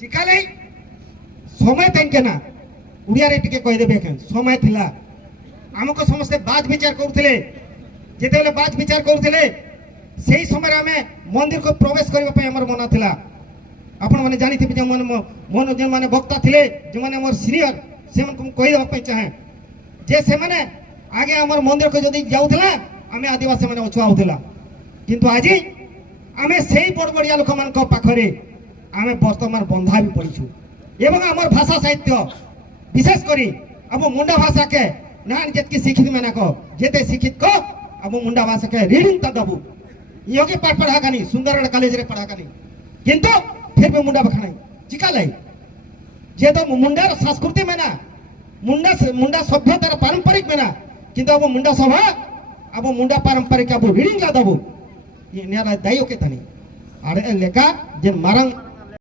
चिकाले समय तेंके ना उड़िया रे टिके कहि देबे केन समय थिला हमको समस्त बात विचार करथिले जेते बेले बात विचार करथिले सेही समय आमे मंदिर को प्रवेश करबा पे हमर मना थिला आपण माने जानि थिबे जे मन जे माने वक्ता थिले जे माने हमर सीनियर से मन को कहि देबा पे चाहे जे से माने आगे हमर मंदिर को जदी जाउथला आमे आदिवासी माने अछुआ होथला किंतु आजी आमे सेही बड़ बड़िया लोक मान को पाखरे आमे वर्तमान बंधा भी पड़ीछु एवं हमर भाषा साहित्य विशेष करी अब मुंडा भाषा के नान जेत की शिक्षित में को जेते शिक्षित को अब मुंडा भाषा के रीडिंग ता दबु यो के पाठ पढ़ा कानी सुंदर कॉलेज रे पढ़ा कानी किंतु फिर भी मुंडा बखानाई चिका लाई जे तो मुंडा संस्कृति में ना मुंडा सभ्यतार पारंपरिक में ना किंतु अब मुंडा सभा अब मुंडा पारंपरिक अब रीडिंग ला दबु ये नेला दाइयो के तनी अरे लेका जे मारंग